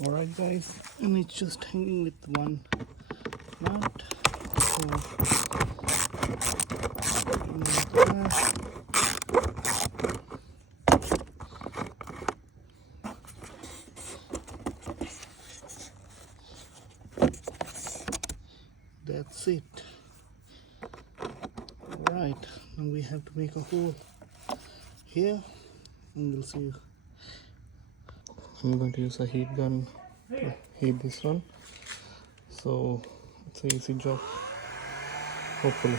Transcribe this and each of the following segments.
Alright guys, and it's just hanging with one nut. So remove that. That's it. Alright, now we have to make a hole here, and we'll see. I'm going to use a heat gun to heat this one, so it's an easy job. Hopefully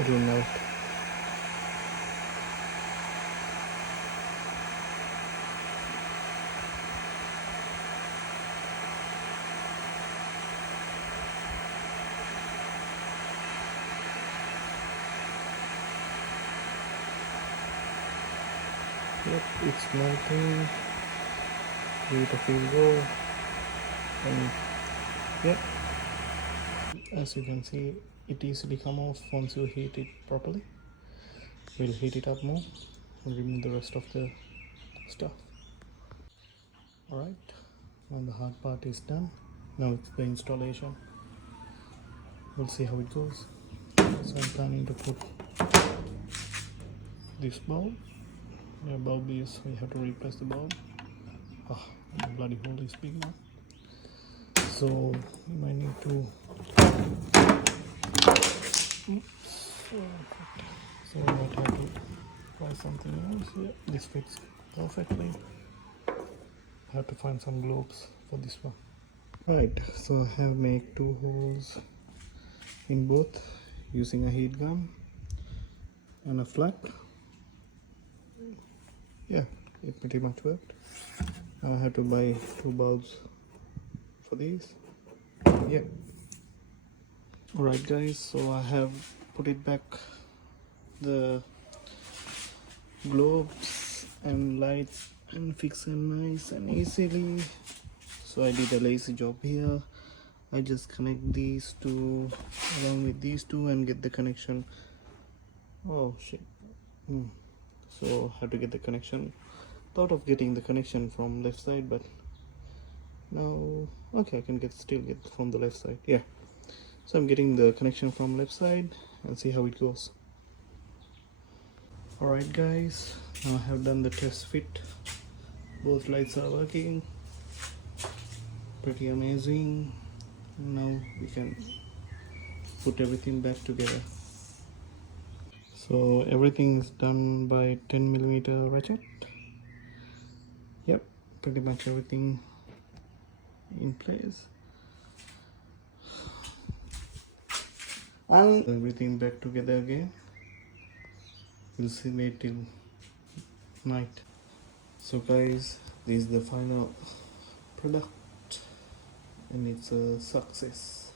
it will melt. Yep, it's melting. Give it a few go, and yep, as you can see, it easily come off once you heat it properly. We'll heat it up more and remove the rest of the stuff. Alright, now the hard part is done. Now it's the installation. We'll see how it goes. So I'm planning to put this bulb. The bulb is, we have to replace the bulb. The bloody hole is big now. So you might need to. So I might have to try something else. Yeah, this fits perfectly. I have to find some globes for this one. Right, so I have made 2 holes in both using a heat gun and a flat. Yeah, it pretty much worked. Now I have to buy 2 bulbs for these. Yeah. Alright guys, so I have put it back, the globes and lights, and fix them nice and easily. So I did a lazy job here. I just connect these two along with these two and get the connection. Oh shit. So I have to get the connection. Thought of getting the connection from left side, but now okay, I can still get from the left side. Yeah, so I'm getting the connection from left side and see how it goes. Alright guys, now I have done the test fit. Both lights are working, pretty amazing. Now we can put everything back together. So everything is done by 10mm ratchet. Yep, pretty much everything in place. And everything back together again. We'll see, wait till night. So guys, this is the final product and it's a success.